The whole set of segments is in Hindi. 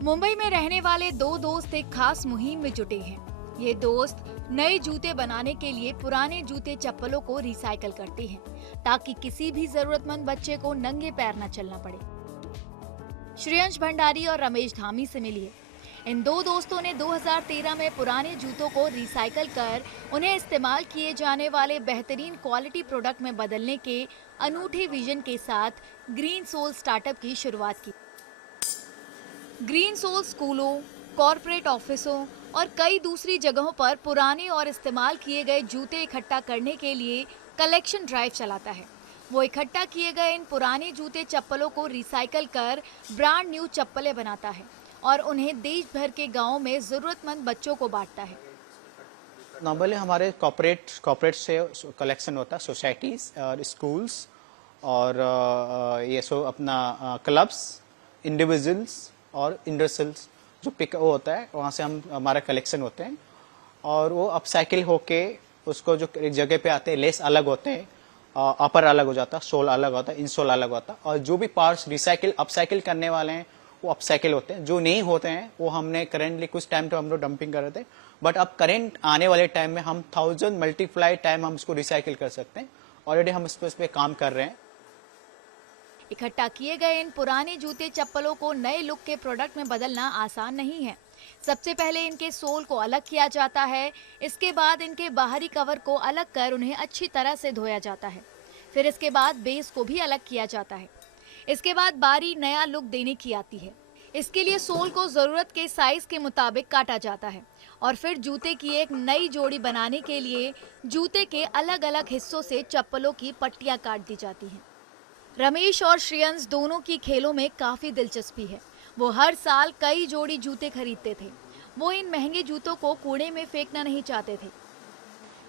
मुंबई में रहने वाले दो दोस्त एक खास मुहिम में जुटे हैं। ये दोस्त नए जूते बनाने के लिए पुराने जूते चप्पलों को रिसाइकल करते हैं ताकि किसी भी जरूरतमंद बच्चे को नंगे पैर न चलना पड़े। श्रेयांश भंडारी और रमेश धामी से मिलिए। इन दो दोस्तों ने 2013 में पुराने जूतों को रिसाइकल कर उन्हें इस्तेमाल किए जाने वाले बेहतरीन क्वालिटी प्रोडक्ट में बदलने के अनूठे विजन के साथ ग्रीन सोल स्टार्टअप की शुरुआत की। ग्रीन सोल स्कूलों, कॉरपोरेट ऑफिसों और कई दूसरी जगहों पर पुराने और इस्तेमाल किए गए जूते इकट्ठा करने के लिए कलेक्शन ड्राइव चलाता है। वो इकट्ठा किए गए इन पुराने जूते चप्पलों को रिसाइकल कर ब्रांड न्यू चप्पलें बनाता है और उन्हें देश भर के गांवों में जरूरतमंद बच्चों को बांटता है। नॉर्मली हमारे कॉर्पोरेट से कलेक्शन होता है, सोसाइटीज और स्कूल्स और ये सो अपना क्लब्स, इंडिविजुअल्स और इंडस्ट्रियल्स जो पिक वो होता है, वहाँ से हम हमारा कलेक्शन होते हैं और वो अपसाइकिल होके उसको जो एक जगह पे आते हैं, लेस अलग होते हैं, अपर अलग हो जाता है, सोल अलग होता है, इनसोल अलग होता है और जो भी पार्ट्स रिसाइकिल अपसाइकिल करने वाले हैं वो अपसाइकिल होते हैं। जो नहीं होते हैं वो हमने करेंटली कुछ टाइम तो हम लोग डंपिंग कर रहे थे, बट अब करेंट आने वाले टाइम में हम 1000 मल्टीप्लाई टाइम हम इसको रिसाइकिल कर सकते हैं। ऑलरेडी हम इस पे काम कर रहे हैं। इकट्ठा किए गए इन पुराने जूते चप्पलों को नए लुक के प्रोडक्ट में बदलना आसान नहीं है। सबसे पहले इनके सोल को अलग किया जाता है, इसके बाद इनके बाहरी कवर को अलग कर उन्हें अच्छी तरह से धोया जाता है। फिर इसके बाद बेस को भी अलग किया जाता है। इसके बाद बारी नया लुक देने की आती है। इसके लिए सोल को जरूरत के साइज के मुताबिक काटा जाता है और फिर जूते की एक नई जोड़ी बनाने के लिए जूते के अलग अलग हिस्सों से चप्पलों की पट्टियां काट दी जाती हैं। रमेश और श्रेयांश दोनों की खेलों में काफी दिलचस्पी है। वो हर साल कई जोड़ी जूते खरीदते थे। वो इन महंगे जूतों को कूड़े में फेंकना नहीं चाहते थे।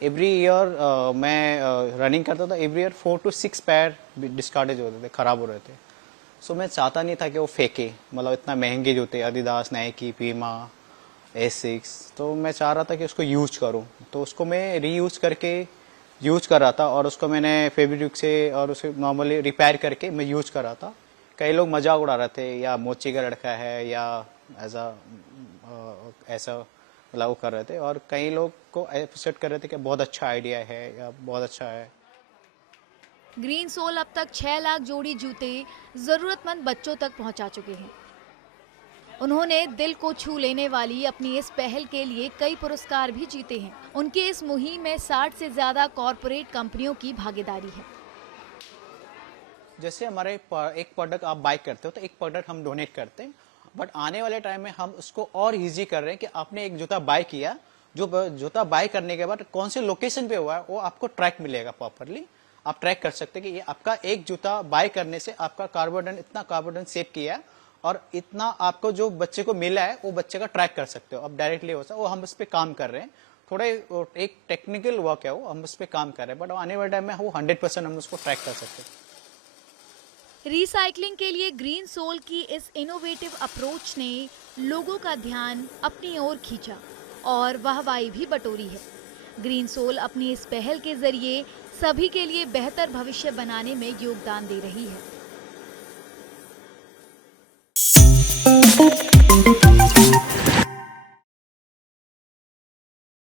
एवरी ईयर मैं रनिंग करता था, एवरी ईयर 4 to 6 पैर डिस्कार्डेज होते थे, खराब हो रहे थे। सो मैं चाहता नहीं था कि वो फेंके, मतलब इतना महंगे जूते, एडिडास, नाइकी, पीमा, एसिक्स, तो मैं चाह रहा था कि उसको यूज करूं। तो उसको मैं रीयूज करके यूज कर रहा था और उसको मैंने फेब्रिक से और उसे नॉर्मली रिपेयर करके मैं यूज कर रहा था। कई लोग मजाक उड़ा रहे थे, या मोची का लड़का है या ऐसा मतलब वो कर रहे थे, और कई लोग को एप्रिशिएट कर रहे थे कि बहुत अच्छा आइडिया है या बहुत अच्छा है। ग्रीन सोल अब तक 6 लाख जोड़ी जूते जरूरतमंद बच्चों तक पहुंचा चुके हैं। उन्होंने दिल को छू लेने वाली अपनी इस पहल के लिए कई पुरस्कार भी जीते हैं। उनके इस मुहिम में 60 से ज्यादा कॉरपोरेट कंपनियों की भागीदारी है। जैसे हमारे एक प्रोडक्ट आप बाय करते हो तो एक प्रोडक्ट हम डोनेट करते हैं, बट आने वाले टाइम में हम उसको और इजी कर रहे हैं कि आपने एक जूता बाय किया, जो जूता बाय करने के बाद कौन से लोकेशन पे हुआ है वो आपको ट्रैक मिलेगा प्रॉपरली। आप ट्रैक कर सकते हैं कि ये आपका एक जूता बाय करने से आपका इतना कार्बन सेव किया है और इतना आपको जो बच्चे को मिला है वो बच्चे का ट्रैक कर सकते हो। अब डायरेक्टली हो सकता है, वो हम इस पे काम कर रहे हैं। थोड़ा एक टेक्निकल वर्क है, वो हम इस पे काम कर रहे हैं, बट आने वाले टाइम में वो 100% हम उसको ट्रैक कर सकते हैं। रिसाइकलिंग के लिए ग्रीन सोल की इस इनोवेटिव अप्रोच ने लोगों का ध्यान अपनी ओर खींचा और वाहवाही भी बटोरी है। ग्रीन सोल अपनी इस पहल के जरिए सभी के लिए बेहतर भविष्य बनाने में योगदान दे रही है।